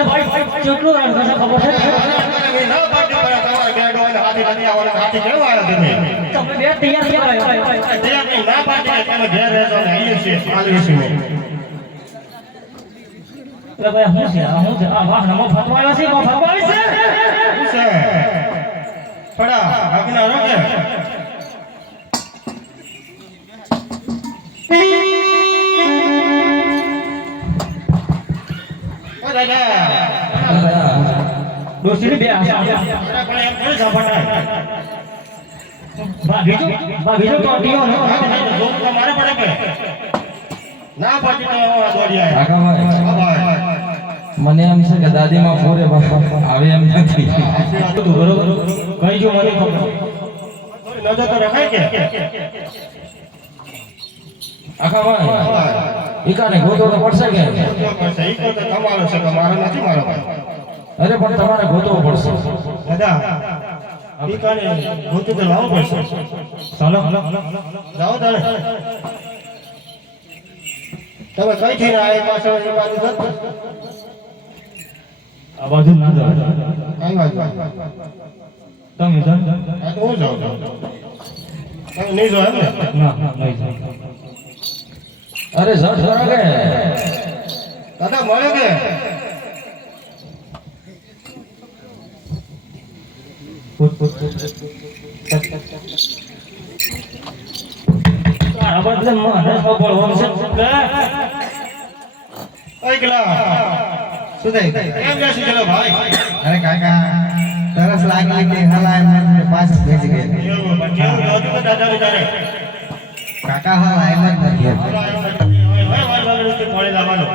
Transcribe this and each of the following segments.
અરે ભાઈ કેટલું રાણ થશે ખબર છે ના પાટી પર તમારે બેડો અને હાથી નથી આવવાનો હાથી કેવો આવ્યો તમે તમે બે તૈયાર તૈયાર નહીં ના પાટી તમે ઘેર રહેજો ને અહીંયા છે આલ્યું છે અરે ભાઈ હું છે આ વાહ નમો ફતવાના છે કો ફતવાના છે શું છે પડા આગના રોકે ઓ દાદા દોસ્તી બે પણ એમ થોડી ઝાપટા બીજો તો ટીઓ ને જોક તો મારે પડે કે ના પાટી તો દોડી આયા કાકાભાઈ મને એમ છે કે દાદીમાં ફોરે આવે એમ નથી તું બરોબર કઈ જો મને ખબર થોડી નજર તો રખાય કે કાકાભાઈ ઈકાને ગોતો તો પડશે કે ઈ તો તમારો છે કે મારો નથી મારો ભાઈ અરે પણ તમારે ગોતવો પડશે દાદા ઈ કાને ગોતું તો લાવવો પડશે ચાલો જાઓ તારે તમે કઈ થી આયા પાછો એ બાજુ જતો આ બાજુ ના જાવ કઈ વાત તમે જાવ આ તો હું જાઉં તમે નહીં જો એમ ને ના નહીં જાવ અરે સર સર કે દાદા મળે કે આ બદલે મને ખબર હોય છે ઓય ગલા શું થઈ કેમ બેસી ગયો ભાઈ અરે કાકા તરસ લાગી કે હલાય મને પાછ ભેજી ગઈ એવું કેવું જોતું કે દાદા વિચારે કાકા હલાય મત નથી પાણી લાવવાનું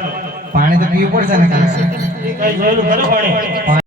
પાણી તો પીવું પડશે ને કાકા કઈ જોયેલું ખરું પાણી